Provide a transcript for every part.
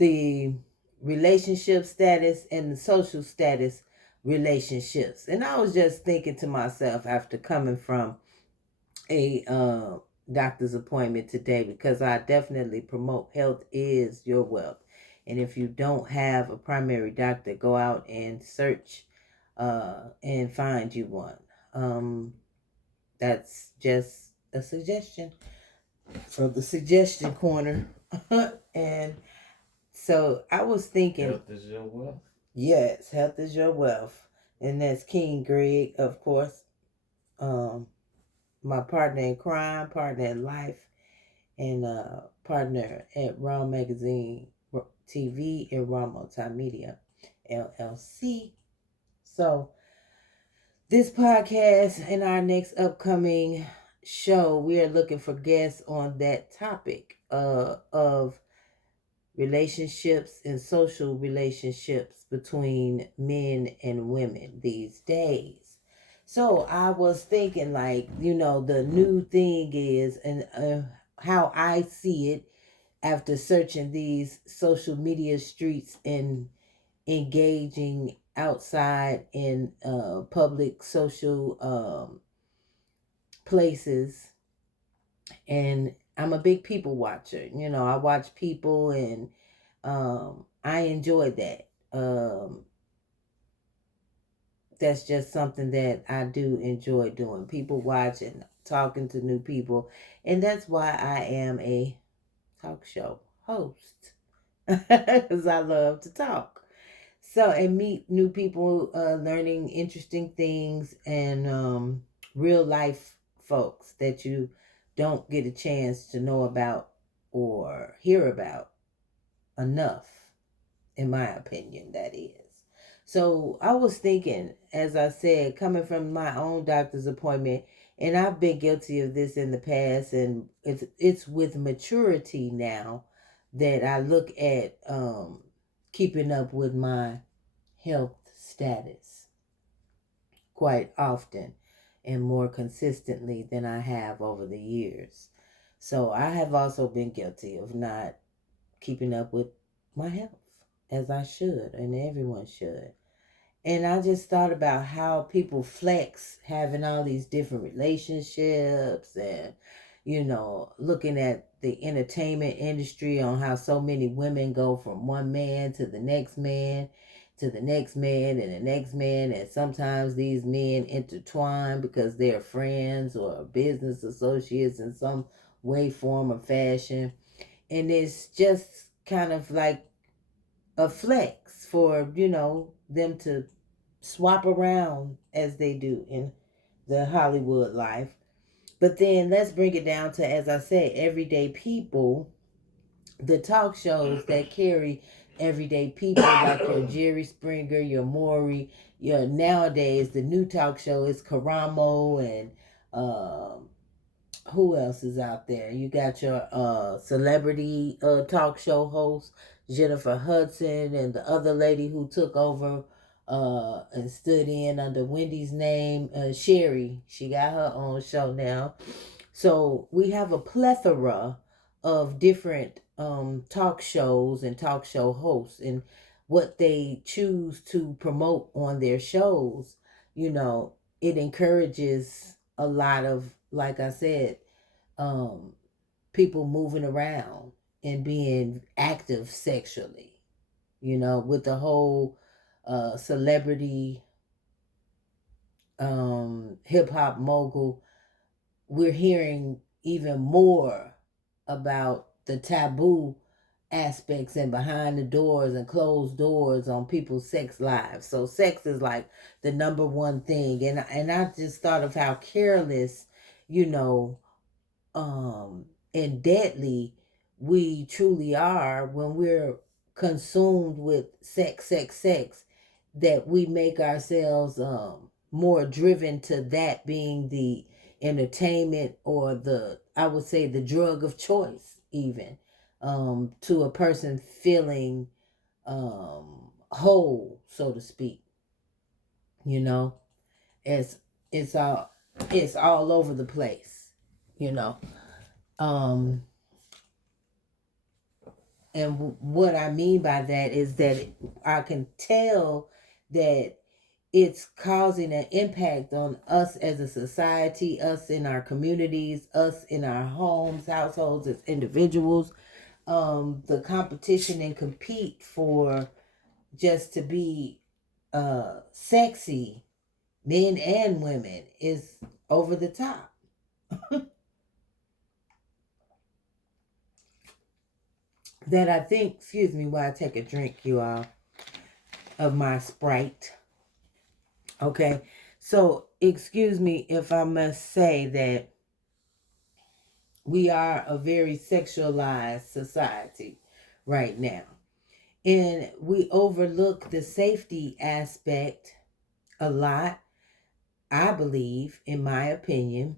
the relationship status and the social status relationships. And I was just thinking to myself after coming from a doctor's appointment today, because I definitely promote health is your wealth. And if you don't have a primary doctor, go out and search and find you one. That's just a suggestion from the suggestion corner. And so I was thinking, health is your wealth. Yes, health is your wealth. And that's King Greg, of course. Um, my partner in crime, partner in life, and partner at Raw Magazine TV and Raw Multimedia LLC. So this podcast and our next upcoming show, we are looking for guests on that topic of relationships and social relationships between men and women these days. So I was thinking, like, the new thing is, and how I see it after searching these social media streets and engaging outside in public social places. And I'm a big people watcher. I watch people, and I enjoy that. That's just something that I do enjoy doing. People watching, talking to new people. And that's why I am a talk show host. Because I love to talk. So, and meet new people, learning interesting things, and real life folks that you don't get a chance to know about or hear about enough, in my opinion, that is. So I was thinking, as I said, coming from my own doctor's appointment, and I've been guilty of this in the past, and it's with maturity now that I look at keeping up with my health status quite often and more consistently than I have over the years. So I have also been guilty of not keeping up with my health as I should, and everyone should. And I just thought about how people flex having all these different relationships, and, looking at the entertainment industry on how so many women go from one man to the next man to the next man and the next man. And sometimes these men intertwine because they're friends or business associates in some way, form, or fashion. And it's just kind of like a flex for, them to swap around as they do in the Hollywood life. But then let's bring it down to, as I said, everyday people, the talk shows that carry everyday people like your Jerry Springer, your Maury, your nowadays the new talk show is Karamo, and who else is out there? You got your celebrity talk show host, Jennifer Hudson, and the other lady who took over and stood in under Wendy's name, Sherry. She got her own show now. So we have a plethora of different talk shows and talk show hosts, and what they choose to promote on their shows. It encourages a lot of, like I said, um, people moving around and being active sexually, with the whole celebrity hip hop mogul. We're hearing even more about the taboo aspects and behind the doors and closed doors on people's sex lives. So sex is like the number one thing. And I just thought of how careless, you know, and deadly we truly are when we're consumed with sex, that we make ourselves more driven to that being the entertainment, or the, I would say, the drug of choice, even to a person feeling whole, so to speak. You know, it's it's all it's all over the place. You know, um, And what I mean by that is that I can tell that it's causing an impact on us as a society, us in our communities, us in our homes, households, as individuals. The competition and compete for just to be sexy, men and women, is over the top. That I think, excuse me while I take a drink, you all, of my Sprite. Okay, so excuse me if I must say that we are a very sexualized society right now. And we overlook the safety aspect a lot, I believe, in my opinion.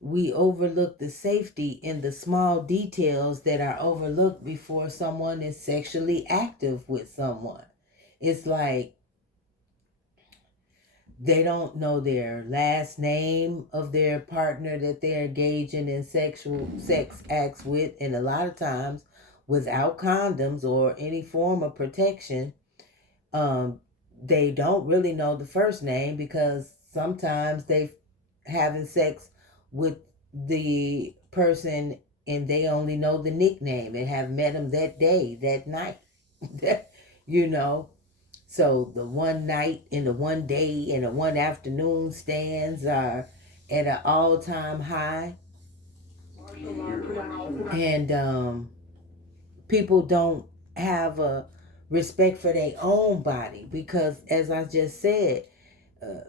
We overlook the safety in the small details that are overlooked before someone is sexually active with someone. It's like they don't know their last name of their partner that they're engaging in sexual sex acts with, and a lot of times without condoms or any form of protection. um, they don't really know the first name because sometimes they having sex with the person and they only know the nickname and have met him that day, that night. you know so the one night and the one day and the one afternoon stands are at an all-time high. And people don't have a respect for their own body because, as I just said, uh,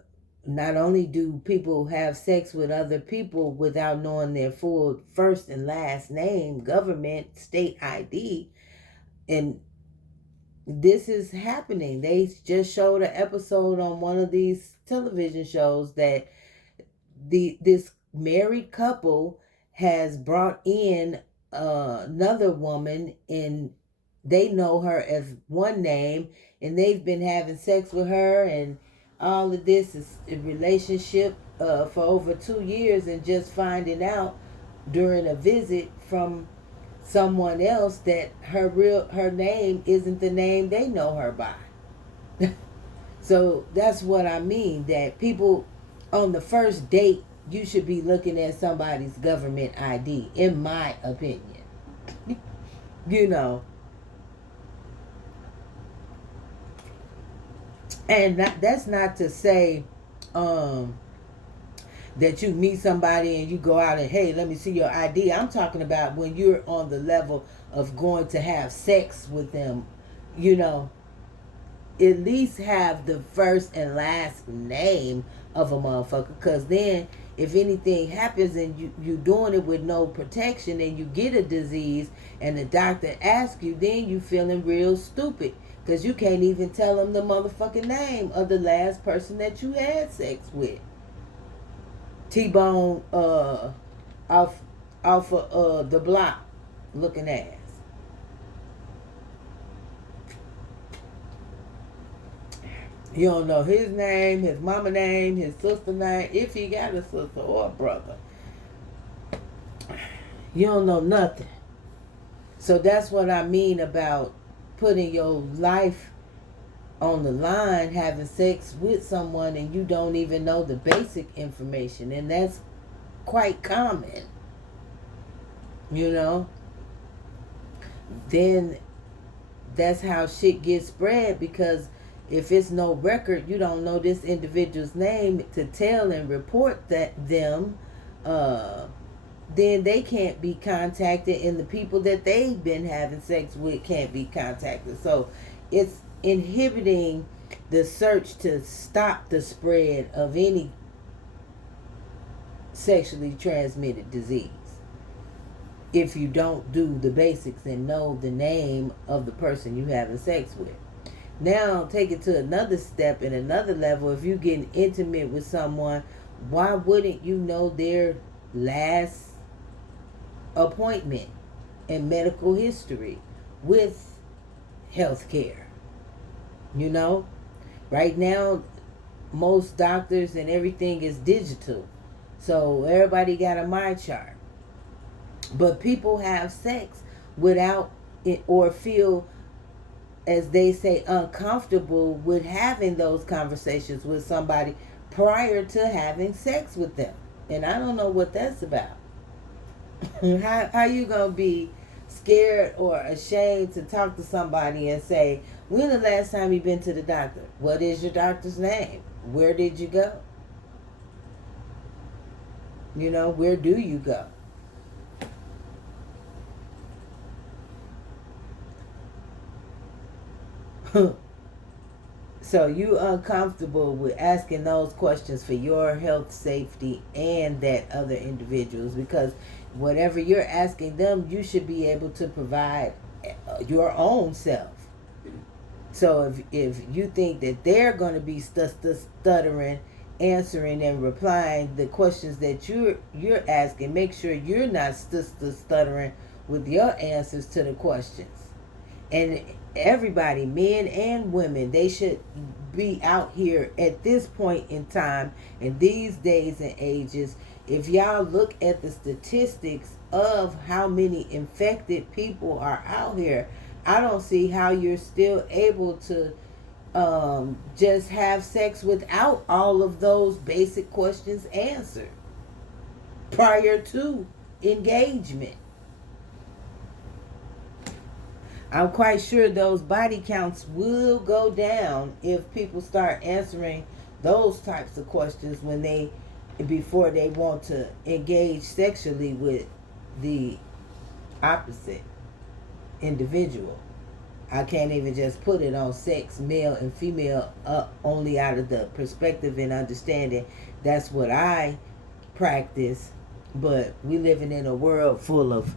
not only do people have sex with other people without knowing their full first and last name, government, state ID, and this is happening. They just showed an episode on one of these television shows that this married couple has brought in another woman, and they know her as one name, and they've been having sex with her, and all of this is a relationship for over 2 years, and just finding out during a visit from someone else that her name isn't the name they know her by. So that's what I mean, that people on the first date, you should be looking at somebody's government ID, in my opinion. you know, and that's not to say um, that you meet somebody and you go out and, hey, let me see your ID. I'm talking about when you're on the level of going to have sex with them, you know, at least have the first and last name of a motherfucker, because then if anything happens and you doing it with no protection and you get a disease and the doctor asks you, then you feeling real stupid because you can't even tell them the motherfucking name of the last person that you had sex with. T-Bone off of the block looking ass. You don't know his name, his mama name, his sister name, if he got a sister or a brother. You don't know nothing. So that's what I mean about putting your life on the line, having sex with someone, and you don't even know the basic information. And that's quite common, you know. Then that's how shit gets spread, because if it's no record, you don't know this individual's name to tell and report that them, then they can't be contacted, and the people that they've been having sex with can't be contacted. So it's inhibiting the search to stop the spread of any sexually transmitted disease if you don't do the basics and know the name of the person you having sex with. Now take it to another step and another level. If you're getting intimate with someone, why wouldn't you know their last appointment and medical history with healthcare? You know, right now most doctors and everything is digital, so everybody got a my chart. But people have sex without or feel, as they say, uncomfortable with having those conversations with somebody prior to having sex with them. And I don't know what that's about. How you gonna be scared or ashamed to talk to somebody and say, when the last time you been to the doctor? What is your doctor's name? Where did you go? Where do you go? So you uncomfortable with asking those questions for your health, safety, and that other individuals, because whatever you're asking them, you should be able to provide your own self. So if you think that they're going to be stuttering, answering and replying the questions that you're asking, make sure you're not stuttering with your answers to the questions. And everybody, men and women, they should be out here at this point in time, in these days and ages. If y'all look at the statistics of how many infected people are out here, I don't see how you're still able to just have sex without all of those basic questions answered prior to engagement. I'm quite sure those body counts will go down if people start answering those types of questions before they want to engage sexually with the opposite individual. I can't even just put it on sex, male and female, only out of the perspective and understanding. That's what I practice. But we living in a world full of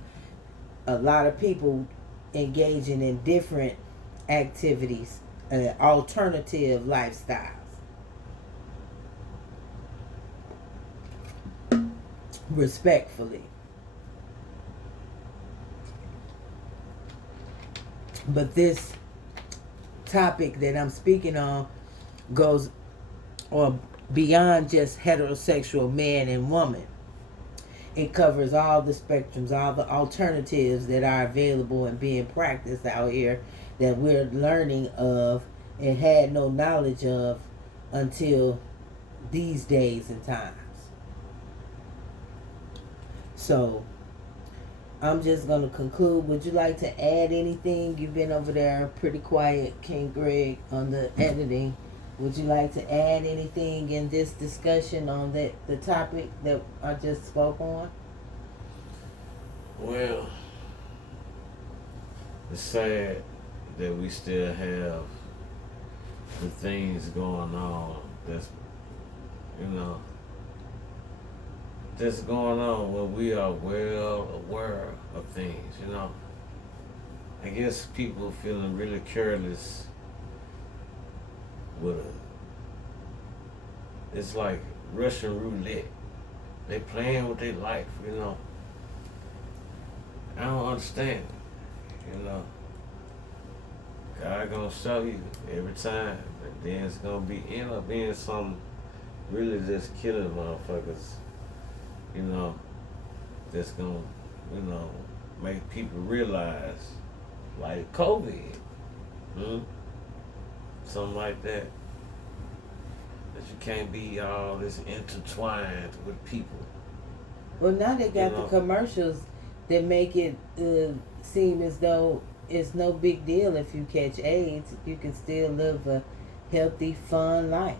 a lot of people engaging in different activities, alternative lifestyles. Respectfully. But this topic that I'm speaking on goes or beyond just heterosexual man and woman. It covers all the spectrums, all the alternatives that are available and being practiced out here that we're learning of and had no knowledge of until these days and times. So I'm just going to conclude. Would you like to add anything? You've been over there pretty quiet, King Greg, on the editing. Would you like to add anything in this discussion on the topic that I just spoke on? Well, it's sad that we still have the things going on that's, you know, that's going on when we are well aware of things, I guess people feeling really careless with it's like Russian roulette. They playing with their life, I don't understand it, God gonna show you every time, but then it's gonna end up being something really just killing motherfuckers, that's gonna, make people realize, like COVID, something like that you can't be all this intertwined with people. Well, now they got the commercials that make it seem as though it's no big deal if you catch AIDS. You can still live a healthy, fun life.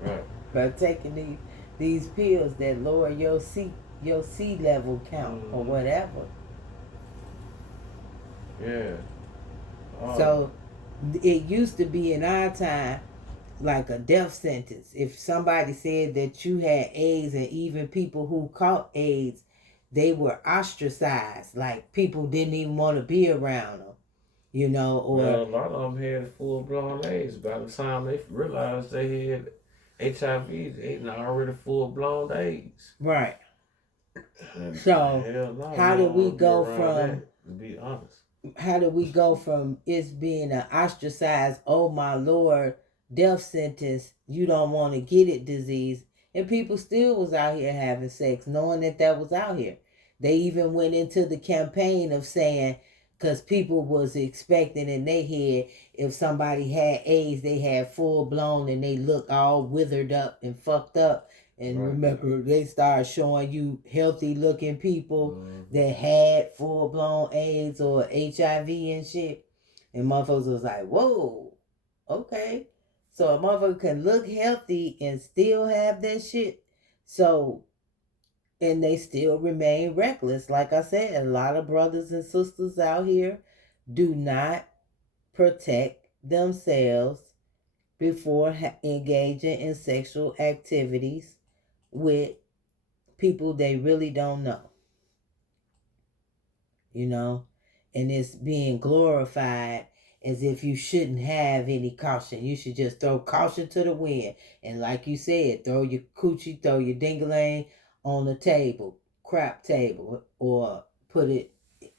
Right. By taking these pills that lower your C level count or whatever. Yeah. So it used to be in our time like a death sentence. If somebody said that you had AIDS, and even people who caught AIDS, they were ostracized. Like people didn't even want to be around them, or well, a lot of them had full blown AIDS. By the time they realized they had HIV, they already full blown AIDS. Right. So how did we go from? To be honest, how did we go from it being an ostracized, oh my Lord, death sentence, you don't want to get it disease, and people still was out here having sex knowing that was out here. They even went into the campaign of saying because people was expecting in their head, if somebody had AIDS, they had full blown and they look all withered up and fucked up. And Right. remember, they started showing you healthy looking people that had full blown AIDS or HIV and shit. And motherfuckers was like, whoa, okay. So a motherfucker can look healthy and still have that shit. So, and they still remain reckless. Like I said, a lot of brothers and sisters out here do not protect themselves before engaging in sexual activities with people they really don't know. You know, and it's being glorified as if you shouldn't have any caution. You should just throw caution to the wind. And like you said, throw your coochie, throw your dingaling on the table, crap table, or put it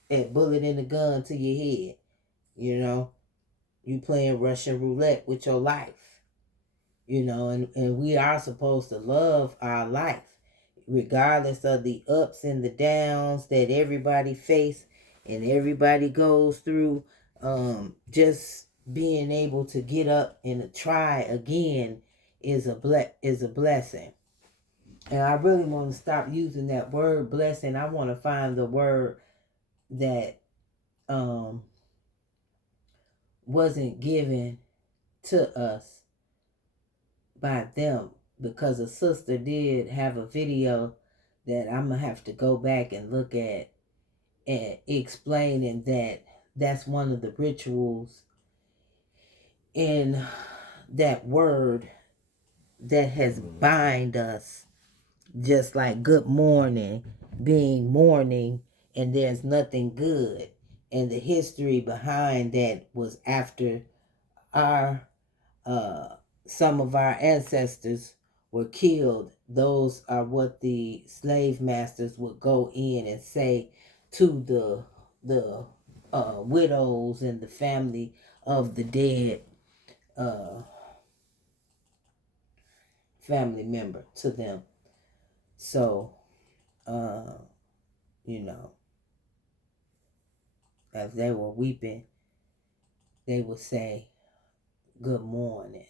a bullet in the gun to your head. You know, you playing Russian roulette with your life. You know, and we are supposed to love our life, regardless of the ups and the downs that everybody face and everybody goes through. Just being able to get up and try again is a blessing. And I really want to stop using that word blessing. I want to find the word that wasn't given to us by them, because a sister did have a video that I'm gonna have to go back and look at, and explaining that that's one of the rituals in that word that has bind us, just like good morning being morning and there's nothing good. And the history behind that was after our some of our ancestors were killed. Those are what the slave masters would go in and say to the widows and the family of the dead family member to them. So, you know, as they were weeping, they would say, good morning.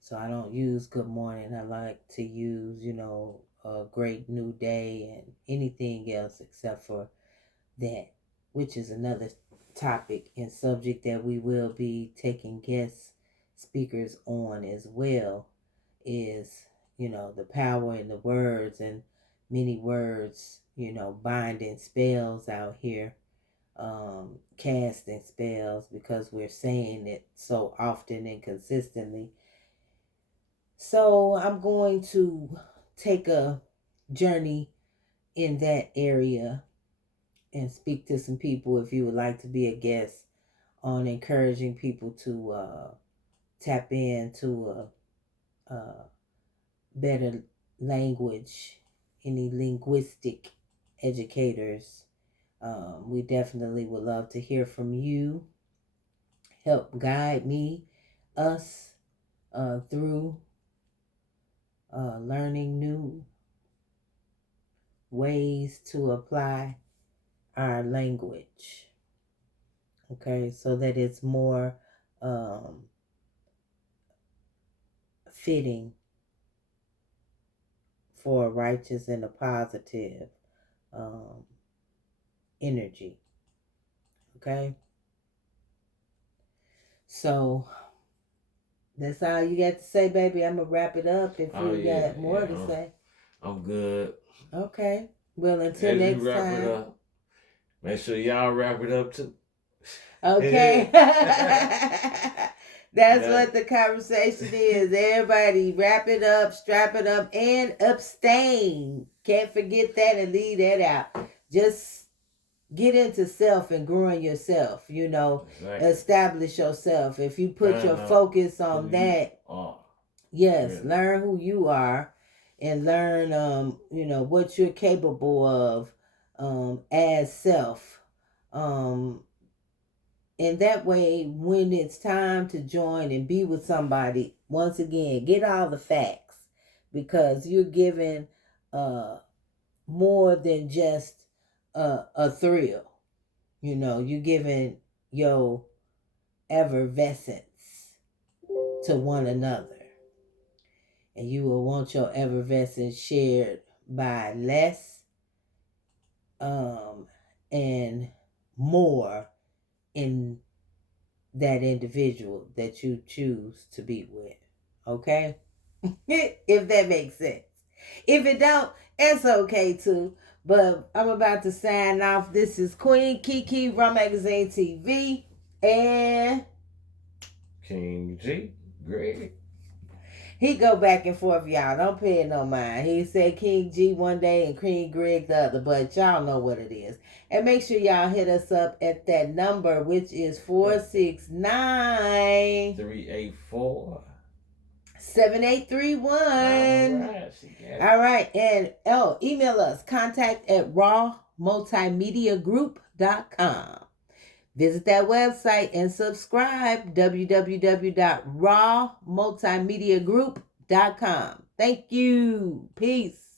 So I don't use good morning. I like to use, you know, a great new day and anything else except for that, which is another topic and subject that we will be taking guest speakers on as well, is, you know, the power in the words, and many words, you know, binding spells out here, casting spells, because we're saying it so often and consistently. So I'm going to take a journey in that area and speak to some people. If you would like to be a guest on encouraging people to tap into a better language, any linguistic educators, we definitely would love to hear from you. Help guide us through learning new ways to apply our language. Okay, so that it's more fitting for a righteous and a positive energy. Okay, so that's all you got to say, baby. I'm gonna wrap it up if you got more to say. I'm good. Okay. Well, until next you wrap time. It up, make sure y'all wrap it up too. Okay. That's what the conversation is. Everybody wrap it up, strap it up, and abstain. Can't forget that and leave that out. Just get into self and growing yourself, you know. Exactly. Establish yourself. If you put your focus on that, yes, really. Learn who you are and learn you know, what you're capable of as self. And that way, when it's time to join and be with somebody, once again, get all the facts, because you're given more than just a thrill. You know, you giving your effervescence to one another. And you will want your effervescence shared by less and more in that individual that you choose to be with. Okay? If that makes sense. If it don't, it's okay too. But I'm about to sign off. This is Queen Kiki, Raw Magazine TV, and King G, Greg. he go back and forth, y'all. Don't pay it no mind. He said King G one day and King Greg the other, but y'all know what it is. And make sure y'all hit us up at that number, which is 469 384 7831. All right. And email us contact@rawmultimediagroup.com. Visit that website and subscribe, www.rawmultimediagroup.com. Thank you. Peace.